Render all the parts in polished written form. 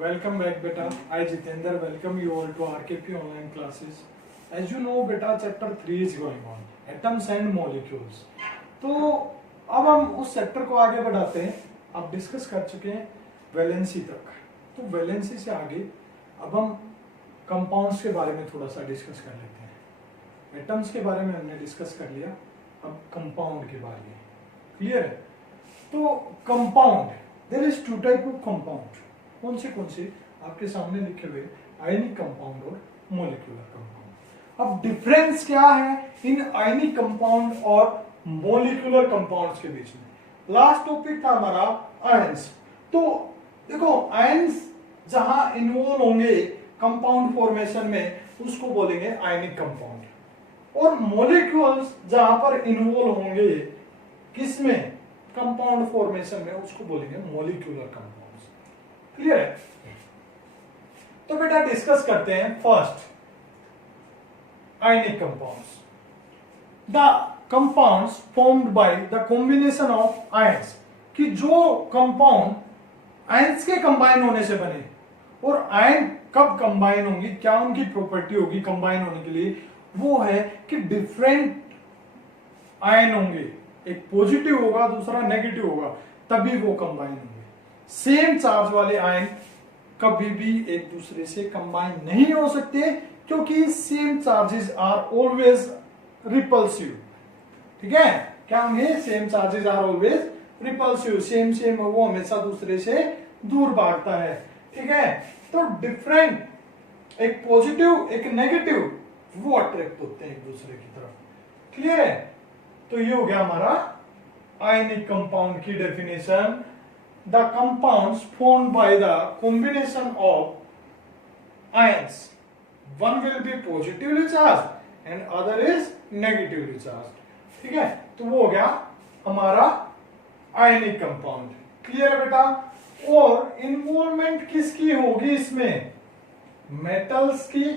Welcome back, beta. I Jitendra welcome you all to RKP online classes. As you know, beta, chapter 3 is going on, atoms and molecules. तो अब हम उस chapter को आगे बढ़ाते हैं. आप डिस्कस कर चुके हैं वैलेंसी तक. तो वैलेंसी से आगे अब हम कंपाउंड्स के बारे में थोड़ा सा डिस्कस कर लेते हैं. एटम्स के बारे में हमने डिस्कस कर लिया, अब कंपाउंड के बारे में. क्लियर है? तो compound, there is two type of compound. कौन से आपके सामने लिखे हुए, आयनिक कंपाउंड और मोलिकुलर कंपाउंड. अब डिफरेंस क्या है इन आयनिक कंपाउंड और मोलिकुलर कंपाउंड्स के बीच में? लास्ट टॉपिक था हमारा आयंस. तो देखो, आयंस जहां इन्वॉल्व होंगे कंपाउंड फॉर्मेशन में उसको बोलेंगे आयनिक कंपाउंड, और मोलिक्यूल्स जहां पर इन्वॉल्व होंगे किसमें, कंपाउंड फॉर्मेशन में, उसको बोलेंगे मोलिकुलर कंपाउंड. क्लियर है? तो बेटा डिस्कस करते हैं first ionic compounds. The compounds formed by the combination of ions, कि जो कंपाउंड आयंस के कंबाइन होने से बने. और आयन कब कंबाइन होंगी, क्या उनकी प्रॉपर्टी होगी कंबाइन होने के लिए, वो है कि डिफरेंट आयन होंगे, एक पॉजिटिव होगा दूसरा नेगेटिव होगा, तभी वो कंबाइन होंगे. सेम चार्ज वाले आयन कभी भी एक दूसरे से कंबाइन नहीं हो सकते, क्योंकि same charges are always repulsive. ठीक है? क्या होंगे? Same charges are always repulsive. Same वो हमेशा दूसरे से दूर भागता है. ठीक है? तो डिफरेंट, एक पॉजिटिव एक नेगेटिव, वो अट्रैक्ट होते हैं एक दूसरे की तरफ. क्लियर है? तो ये हो गया हमारा आयनिक कंपाउंड की definition. The compounds formed by the combination of ions, one will be positively charged and other is negatively charged. ठीक है? तो वो हो गया हमारा आयनिक कंपाउंड. क्लियर है बेटा? और इन्वॉल्वमेंट किसकी होगी इसमें? मेटल्स की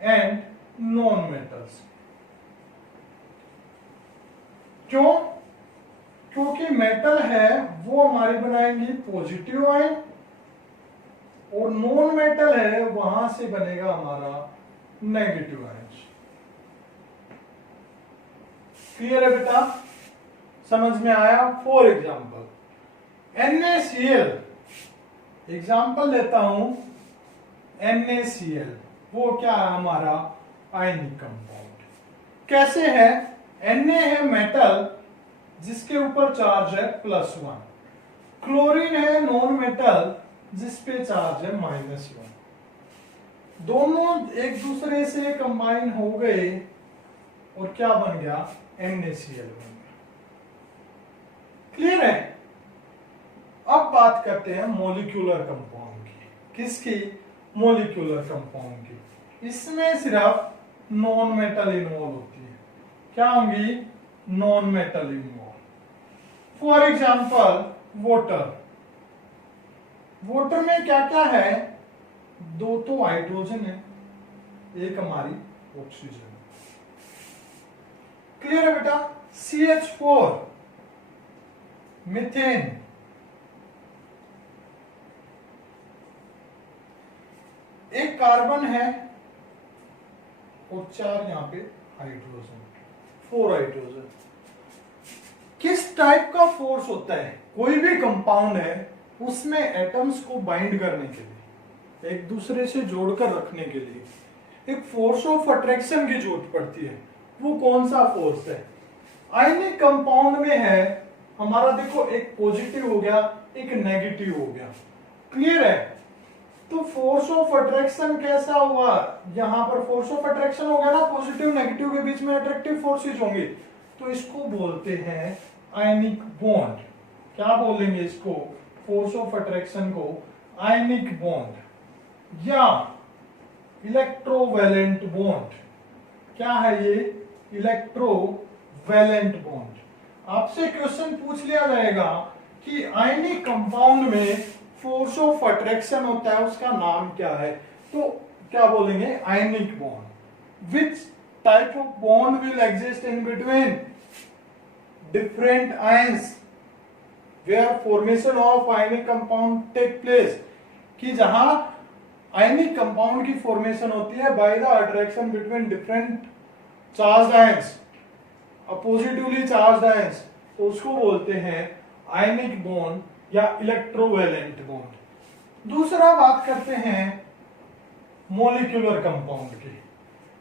एंड नॉन मेटल्स. क्यों? क्योंकि मेटल है वो हमारी बनाएंगी पॉजिटिव आयन, और नॉन मेटल है वहां से बनेगा हमारा नेगेटिव आयन. क्लियर है बेटा? समझ में आया? फॉर एग्जाम्पल NaCl, एग्जाम्पल लेता हूं NaCl, वो क्या है हमारा आयनिक कंपाउंड. कैसे है? Na है मेटल जिसके ऊपर चार्ज है +1. क्लोरीन है नॉन मेटल जिसपे चार्ज है -1. दोनों एक दूसरे से कंबाइन हो गए और क्या बन गया? NaCl बन गया. क्लियर है? अब बात करते हैं मोलिकुलर कंपाउंड की. किसकी? मोलिकुलर कंपाउंड की. इसमें सिर्फ नॉन मेटल इन्वॉल्व होती है. क्या होंगी? Non metal involve. For example water. Water में क्या क्या है? दो तो हाइड्रोजन है, एक हमारी ऑक्सीजन. क्लियर है बेटा? CH4 methane. एक कार्बन है और 4 यहां पे हाइड्रोजन, 4 हाइड्रोजन. किस टाइप का फोर्स होता है? कोई भी कंपाउंड है उसमें एटम्स को बाइंड करने के लिए, एक दूसरे से जोड़कर रखने के लिए एक फोर्स ऑफ अट्रैक्शन की जरूरत पड़ती है. वो कौन सा फोर्स है? आयनिक कंपाउंड में है हमारा, देखो, एक पॉजिटिव हो गया एक नेगेटिव हो गया. क्लियर है? तो फोर्स ऑफ अट्रैक्शन कैसा हुआ? यहां पर फोर्स ऑफ अट्रैक्शन हो गया ना, पॉजिटिव नेगेटिव के बीच में अट्रैक्टिव फोर्सेस होंगे, तो इसको बोलते हैं आयनिक बॉन्ड. क्या बोलेंगे इसको? फोर्स ऑफ अट्रैक्शन को आयनिक बॉन्ड या इलेक्ट्रोवैलेंट बॉन्ड. क्या है ये? Electrovalent bond. आपसे क्वेश्चन पूछ लिया जाएगा कि आयनिक कंपाउंड में फोर्स ऑफ अट्रैक्शन होता है, उसका नाम क्या है? तो क्या बोलेंगे? Ionic bond. Which type of bond will exist in between different ions where formation of ionic compound take place. कि जहां आयनिक कंपाउंड की फॉर्मेशन होती है by the attraction between different charged ions, oppositely charged ions, तो उसको बोलते हैं ionic bond या इलेक्ट्रोवैलेंट बॉन्ड। दूसरा बात करते हैं मॉलिक्यूलर कंपाउंड की।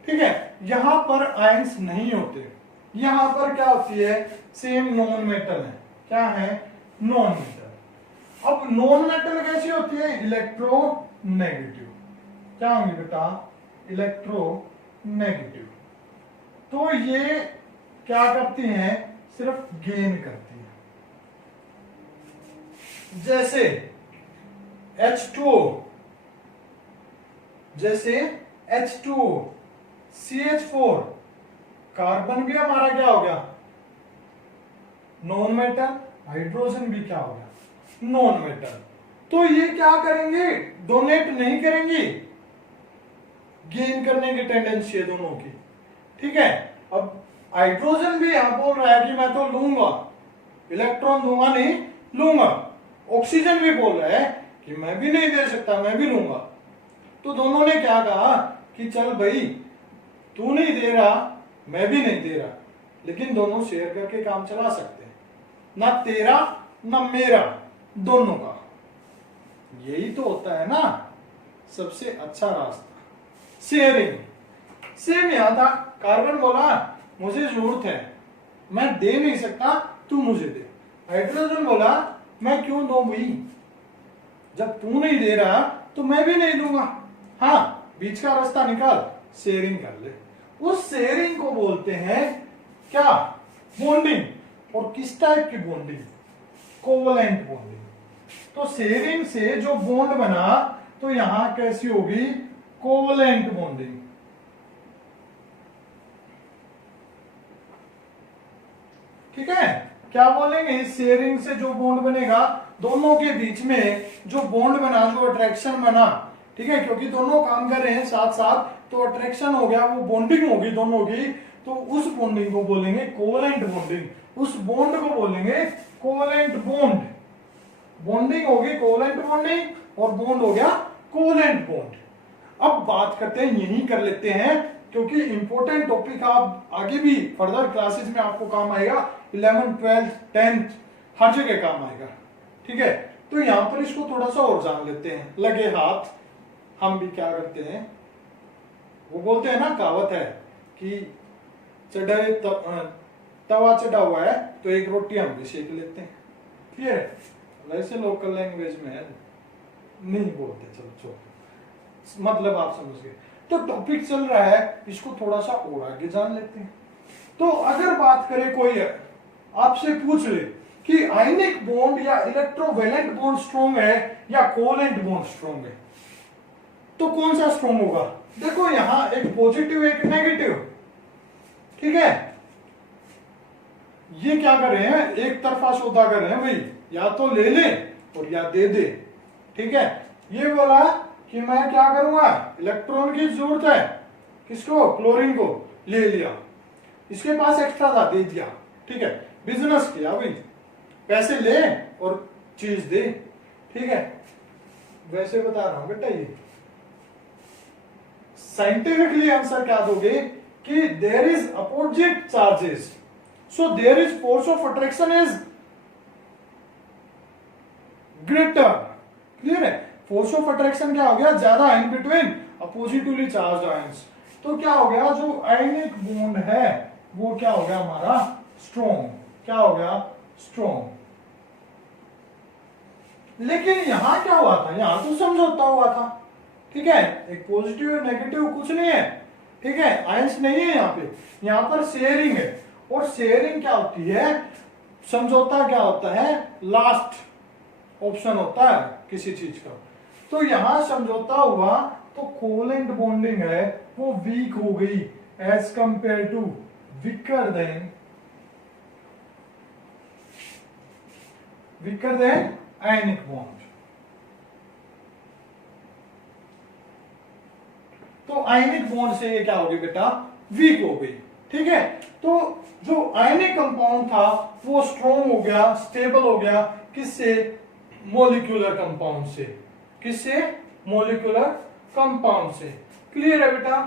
ठीक है, यहां पर आयंस नहीं होते, यहां पर क्या होती है, सेम नॉन मेटल है। क्या है, नॉन मेटल। अब नॉन मेटल कैसी होती है, इलेक्ट्रोनेगेटिव। क्या होंगे बेटा, इलेक्ट्रोनेगेटिव। तो ये क्या करती हैं, सिर्फ गेन करती हैं। जैसे H2O, जैसे H2O, CH4, कार्बन भी हमारा क्या हो गया, नॉन मेटल, हाइड्रोजन भी क्या हो गया, नॉन मेटल। तो ये क्या करेंगे, डोनेट नहीं करेंगे, गेन करने की टेंडेंसी है दोनों की। ठीक है, अब हाइड्रोजन भी यहां बोल रहा है कि मैं तो लूंगा, इलेक्ट्रॉन दूंगा नहीं, लूंगा। ऑक्सीजन भी बोल रहा है कि मैं भी नहीं दे सकता, मैं भी लूंगा। तो दोनों ने क्या कहा कि चल भाई, तू नहीं दे रहा, मैं भी नहीं दे रहा, लेकिन दोनों शेयर करके काम चला सकते हैं, ना तेरा ना मेरा, दोनों का। यही तो होता है ना सबसे अच्छा रास्ता, शेयरिंग। सेम यहां था, कार्बन बोला मुझे जरूरत है, मैं दे नहीं सकता, तू मुझे दे। हाइड्रोजन बोला मैं क्यों दूं भाई, जब तू नहीं दे रहा तो मैं भी नहीं दूंगा। हाँ, बीच का रास्ता निकाल, शेयरिंग कर ले। उस शेयरिंग को बोलते हैं क्या, बॉन्डिंग। और किस टाइप की बॉन्डिंग, कोवलेंट बॉन्डिंग। तो शेयरिंग से जो बॉन्ड बना, तो यहां कैसी होगी, कोवलेंट बॉन्डिंग। ठीक है, क्या बोलेंगे, शेयरिंग से जो बॉन्ड बनेगा, दोनों के बीच में जो बॉन्ड बना, जो अट्रैक्शन बना, ठीक है, क्योंकि दोनों काम कर रहे हैं साथ साथ, तो अट्रैक्शन हो गया, वो बॉन्डिंग होगी दोनों की, तो उस बॉन्डिंग को बोलेंगे कोवलेंट बॉन्डिंग। उस बॉन्ड को बोलेंगे कोवलेंट बॉन्ड। बॉन्डिंग होगी कोवलेंट बॉन्डिंग, और बॉन्ड हो गया कोवलेंट बॉन्ड। अब बात करते हैं, यही कर लेते हैं, क्योंकि इंपॉर्टेंट टॉपिक आप आगे भी फर्दर क्लासेस में आपको काम आएगा, 11th 12th 10th हर जगह काम आएगा। ठीक है, तो यहां पर इसको थोड़ा सा और जान लेते हैं, लगे हाथ। हम भी क्या करते हैं, वो बोलते हैं ना, कहावत है कि चढ़े तवा चढ़ा हुआ है तो एक रोटी हम भी सेक लेते हैं। क्लियर है, वैसे लोकल लैंग्वेज में नहीं बोलते, चलो चलो, मतलब आप समझ गए। तो टॉपिक चल रहा है, इसको थोड़ा सा और आगे जान लेते हैं। तो अगर बात करें, कोई आपसे पूछ ले कि आयनिक बॉन्ड या इलेक्ट्रोवैलेंट बॉन्ड स्ट्रॉन्ग है या कोवलेंट बॉन्ड स्ट्रॉन्ग है, तो कौन सा स्ट्रॉन्ग होगा। देखो यहां एक पॉजिटिव एक नेगेटिव। ठीक है, ये क्या कर रहे हैं, एक तरफा सौदा कर रहे हैं भाई, या तो ले ले और या दे दे। ठीक है, ये बोला कि मैं क्या करूंगा, इलेक्ट्रॉन की जरूरत है, किसको, क्लोरीन को, ले लिया, इसके पास एक्स्ट्रा था, दे दिया। ठीक है, बिजनेस किया भाई, पैसे ले और चीज दे। ठीक है, वैसे बता रहा हूं बेटा, ये साइंटिफिकली आंसर क्या दोगे कि there is opposite charges, so there is force of attraction is greater. Clear है, फोर्स ऑफ अट्रैक्शन क्या हो गया, ज्यादा in between oppositely charged ions. तो क्या हो गया, जो आयनिक बॉन्ड है वो क्या हो गया हमारा, स्ट्रॉन्ग। क्या हो गया, स्ट्रॉन्ग। लेकिन यहां क्या हुआ था, यहां तो समझौता हुआ था। ठीक है, एक पॉजिटिव नेगेटिव कुछ नहीं है। ठीक है, आयंस नहीं है यहाँ पे, यहां पर शेयरिंग है। और शेयरिंग क्या होती है, समझौता क्या होता है, लास्ट ऑप्शन होता है किसी चीज का। तो यहां समझौता हुआ, तो कोवलेंट बॉन्डिंग है वो वीक हो गई as compare to weaker than ionic bond. तो आयनिक बॉन्ड से ये क्या होगी बेटा, वीक हो गई। ठीक है, तो जो आयनिक कंपाउंड था वो स्ट्रॉन्ग हो गया, स्टेबल हो गया, किससे, मॉलिक्यूलर कंपाउंड से। किससे? मॉलिक्यूलर कंपाउंड से। क्लियर है बेटा?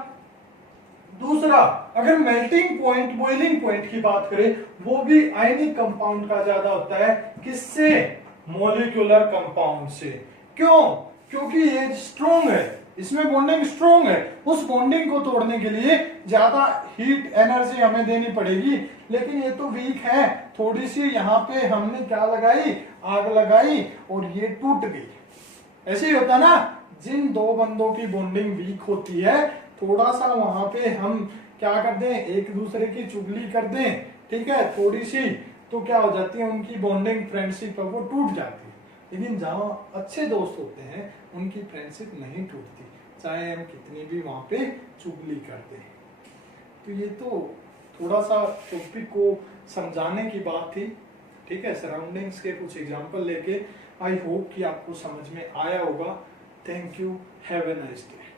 दूसरा, अगर मेल्टिंग पॉइंट, बॉइलिंग पॉइंट की बात करें, वो भी आयनिक कंपाउंड का ज्यादा होता है। किससे? मॉलिक्यूलर कंपाउंड से। क्यों? क्योंकि ये स्ट्रॉन्ग है, इसमें बॉन्डिंग स्ट्रॉन्ग है। उस बॉन्डिंग को तोड़ने के लिए ज्यादा हीट एनर्जी हमें देनी पड़ेगी, लेकिन ये तो वीक है। थोड़ी सी यहाँ पे हमने क्या लगाई? आग लगाई और ये टूट गई। ऐसे ही होता ना, जिन दो बंदों की बॉन्डिंग वीक होती है, थोड़ा सा वहां पे हम क्या कर दें? एक दूसरे की चुगली कर दें, ठीक है, थोड़ी सी, तो क्या हो जाती है? उनकी बॉन्डिंग, फ्रेंडशिप है वो टूट जाती है। लेकिन जहां अच्छे दोस्त होते हैं उनकी फ्रेंडशिप नहीं टूटती, चाहे हम कितनी भी वहां पे चुगली करते हैं। तो ये तो थोड़ा सा टॉपिक को समझाने की बात थी, ठीक है, सराउंडिंग्स के कुछ एग्जांपल लेके। आई होप कि आपको समझ में आया होगा। Thank you, have a nice day.